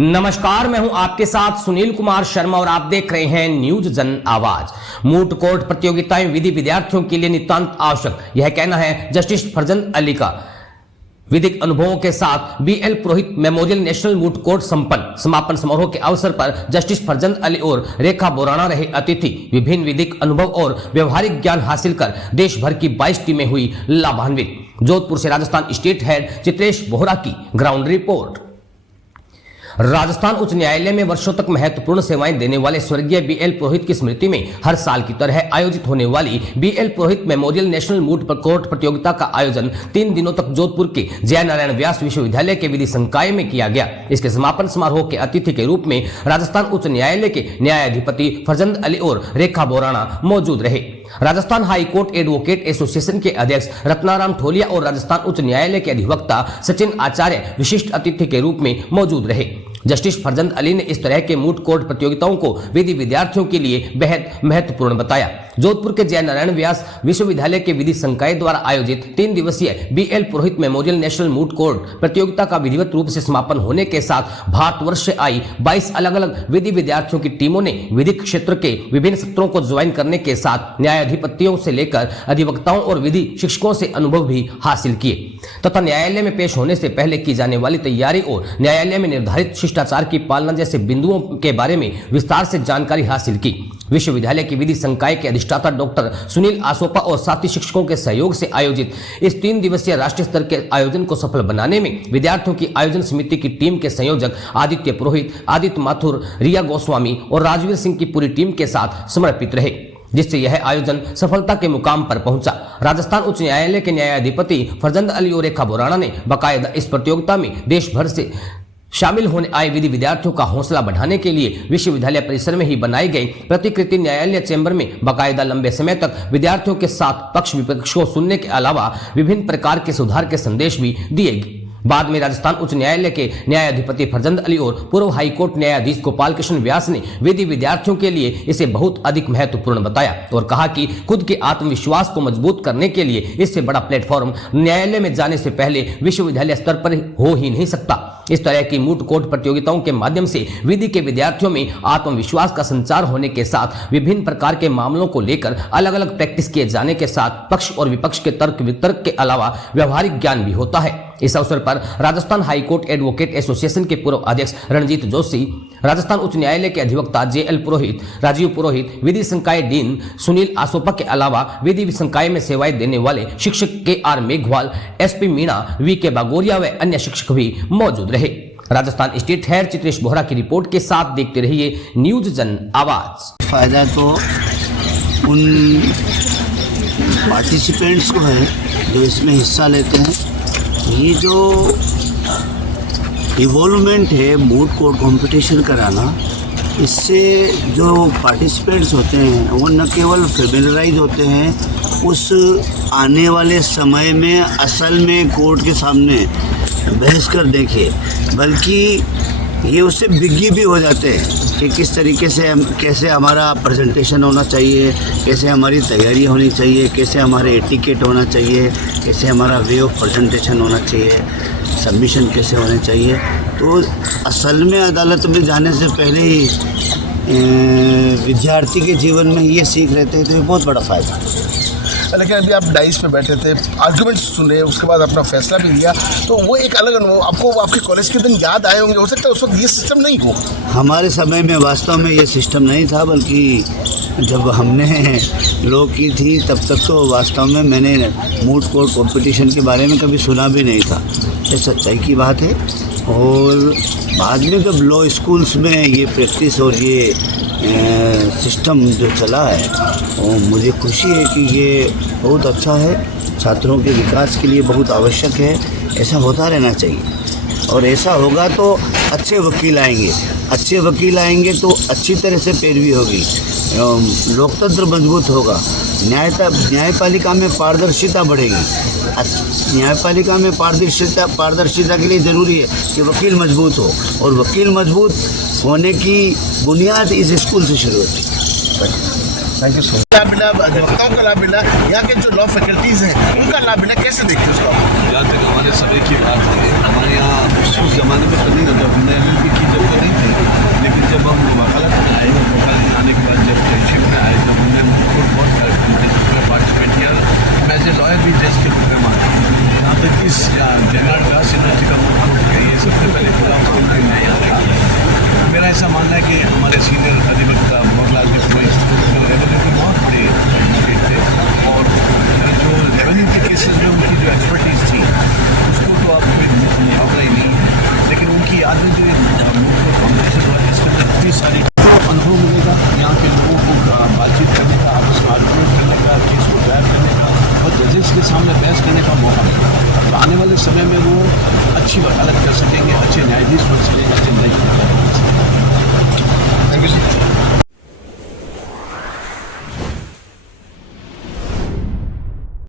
नमस्कार, मैं हूं आपके साथ सुनील कुमार शर्मा और आप देख रहे हैं न्यूज जन आवाज। मूट कोर्ट प्रतियोगिताएं विधि विद्यार्थियों के लिए नितांत आवश्यक, यह कहना है जस्टिस फरजंद अली का। विधिक अनुभवों के साथ बीएल पुरोहित मेमोरियल नेशनल मूट कोर्ट संपन्न। समापन समारोह के अवसर पर जस्टिस फरजंद अली और रेखा बोराना रहे अतिथि। विभिन्न विधिक अनुभव और व्यवहारिक ज्ञान हासिल कर देश भर की 22 टीमें हुई लाभान्वित। जोधपुर से राजस्थान स्टेट हेड चित्रेश बोहरा की ग्राउंड रिपोर्ट। राजस्थान उच्च न्यायालय में वर्षों तक महत्वपूर्ण सेवाएं देने वाले स्वर्गीय बीएल पुरोहित की स्मृति में हर साल की तरह आयोजित होने वाली बीएल पुरोहित मेमोरियल नेशनल मूट कोर्ट प्रतियोगिता का आयोजन 3 दिनों तक जोधपुर के जय नारायण व्यास विश्वविद्यालय के विधि संकाय में किया गया। इसके समापन समारोह के अतिथि के रूप में राजस्थान उच्च न्यायालय के न्यायाधिपति फरजंद अली और रेखा बोराना मौजूद रहे। Rajasthan high court advocate association के अध्यक्ष रत्नाराम ठोलिया और राजस्थान उच्च न्यायालय के अधिवक्ता सचिन आचार्य विशिष्ट अतिथि के रूप में मौजूद रहे। जस्टिस फरजंद अली ने इस तरह के मूट कोर्ट प्रतियोगिताओं को विधि विद्यार्थियों के लिए बेहद महत्वपूर्ण बताया। जोधपुर के जय नारायण व्यास विश्वविद्यालय के विधि संकाय द्वारा आयोजित 3 दिवसीय बीएल पुरोहित मेमोरियल नेशनल मूट कोर्ट प्रतियोगिता का विधिवत रूप से समापन होने के साथ भारतवर्ष से आई 22 अलग अलग विधि विद्यार्थियों की टीमों ने विधिक क्षेत्र के विभिन्न सत्रों को ज्वाइन करने के साथ न्यायाधिपतियों से लेकर अधिवक्ताओं और विधि शिक्षकों से अनुभव भी हासिल किए तथा न्यायालय में पेश होने से पहले की जाने वाली तैयारी और न्यायालय में निर्धारित शिष्टाचार की पालना जैसे बिंदुओं के बारे में विस्तार से जानकारी हासिल की। विश्वविद्यालय की विधि संकाय के अधिष्ठाता डॉक्टर सुनील आसोपा और साथी शिक्षकों के सहयोग से आयोजित इस 3 दिवसीय राष्ट्रीय स्तर के आयोजन को सफल बनाने में विद्यार्थियों की आयोजन समिति की टीम के संयोजक आदित्य पुरोहित, आदित्य माथुर, रिया गोस्वामी और राजवीर सिंह की पूरी टीम के साथ समर्पित रहे, जिससे यह आयोजन सफलता के मुकाम पर पहुंचा। राजस्थान उच्च न्यायालय के न्यायाधिपति फरजंद अली और रेखा बोराना ने बाकायदा इस प्रतियोगिता में देश भर से शामिल होने आए विधि विद्यार्थियों का हौसला बढ़ाने के लिए विश्वविद्यालय परिसर में ही बनाई गई प्रतिकृति न्यायालय चैम्बर में बाकायदा लंबे समय तक विद्यार्थियों के साथ पक्ष विपक्ष को सुनने के अलावा विभिन्न प्रकार के सुधार के संदेश भी दिए गए। बाद में राजस्थान उच्च न्यायालय के न्यायाधिपति फरजंद अली और पूर्व हाईकोर्ट न्यायाधीश गोपाल कृष्ण व्यास ने विधि विद्यार्थियों के लिए इसे बहुत अधिक महत्वपूर्ण बताया और कहा कि खुद के आत्मविश्वास को मजबूत करने के लिए इससे बड़ा प्लेटफॉर्म न्यायालय में जाने से पहले विश्वविद्यालय स्तर पर हो ही नहीं सकता। इस तरह की मूट कोर्ट प्रतियोगिताओं के माध्यम से विधि के विद्यार्थियों में आत्मविश्वास का संचार होने के साथ विभिन्न प्रकार के मामलों को लेकर अलग अलग प्रैक्टिस किए जाने के साथ पक्ष और विपक्ष के तर्क वितर्क के अलावा व्यवहारिक ज्ञान भी होता है। इस अवसर पर राजस्थान हाईकोर्ट एडवोकेट एसोसिएशन के पूर्व अध्यक्ष रणजीत जोशी, राजस्थान उच्च न्यायालय के अधिवक्ता जेएल पुरोहित, राजीव पुरोहित, विधि संकाय डीन सुनील आसोपा के अलावा विधि संकाय में सेवाएं देने वाले शिक्षक KR Meghwal, SP Meena, VK Bagoria व अन्य शिक्षक भी मौजूद रहे। राजस्थान स्टेट हेड चित्रेश बोहरा की रिपोर्ट के साथ देखते रहिए न्यूज जन आवाज। फायदा तो उन पार्टिसिपेंट्स को है जो इसमें हिस्सा लेते हैं। ये जो इवॉल्वमेंट है मूट कोर्ट कंपटीशन कराना, इससे जो पार्टिसिपेंट्स होते हैं वो न केवल फेमिलराइज होते हैं उस आने वाले समय में असल में कोर्ट के सामने बहस कर देखे, बल्कि ये उससे बिगी भी हो जाते हैं कि किस तरीके से कैसे हमारा प्रेजेंटेशन होना चाहिए, कैसे हमारी तैयारी होनी चाहिए, कैसे हमारे एटिकेट होना चाहिए, कैसे हमारा वे ऑफ प्रेजेंटेशन होना चाहिए, सबमिशन कैसे होने चाहिए। तो असल में अदालत में जाने से पहले ही विद्यार्थी के जीवन में ये सीख रहते हैं, तो ये बहुत बड़ा फ़ायदा है। लेकिन अभी आप डाइस पे बैठे थे, आर्गुमेंट्स सुने, उसके बाद अपना फैसला भी लिया, तो वो एक अलग अनुभव आपको आपके कॉलेज के दिन याद आए होंगे। हो सकता है उस वक्त ये सिस्टम नहीं हो। हमारे समय में वास्तव में ये सिस्टम नहीं था, बल्कि जब हमने लॉ की थी तब तक तो वास्तव में मैंने मूट कोर्ट कंपटीशन के बारे में कभी सुना भी नहीं था। ये सच्चाई की बात है। और बाद में जब लॉ स्कूल्स में ये प्रैक्टिस और ये सिस्टम जो चला है, और मुझे खुशी है कि ये बहुत अच्छा है, छात्रों के विकास के लिए बहुत आवश्यक है। ऐसा होता रहना चाहिए और ऐसा होगा तो अच्छे वकील आएंगे, अच्छे वकील आएंगे तो अच्छी तरह से पैरवी होगी, लोकतंत्र मजबूत होगा, न्यायपालिका में पारदर्शिता बढ़ेगी। न्यायपालिका में पारदर्शिता के लिए ज़रूरी है कि वकील मजबूत हो, और वकील मजबूत होने की बुनियाद इस स्कूल से शुरू होती है। Thank you so much. लाभ मिला, अधिवक्ताओं का लाभ मिला, यहाँ के जो लॉ फैकल्टीज़ हैं उनका लाभ मिला, कैसे देखते हो उसको? जहाँ तक हमारे समय की बात है, हमारे यहाँ उस ज़माने में तो नहीं था, जब हमने LLB की जब तो नहीं थी, लेकिन जब हम वकालत में आए, वकालत आने के बाद जब फ्रेंडशिप में आए, जब हमने बहुत पार्टिसिपेट किया, मैं एज ए लॉयर भी जज के रूप में माना। यहाँ तक कि जनरल दास यूनिवर्सिटी का ये सबसे पहले खुला मैं यहाँ था। मेरा ऐसा मानना है कि हमारे सीनियर अधिवक्ता मोहनलाल जी जो रेवेन्यू के बहुत बड़े एडवोकेट थे, और जो रेवेन्यू के केसेस में उनकी जो एक्सपर्टीज़ थी उसको तो आप कोई मुकाबला ही नहीं है, लेकिन उनकी याद में जो कॉम्पिटिशन हुआ जिसमें इतनी सारी अनुभव मिलेगा यहाँ के लोगों को बातचीत करने का, आपस में आर्गूमेंट करने का, चीज़ को तैयार करने का और जजेस के सामने बहस करने का मौका मिलेगा। तो आने वाले समय में वो अच्छी वकालत कर सकेंगे, अच्छे न्यायाधीश बन सकेंगे, अच्छे न्यायाधीश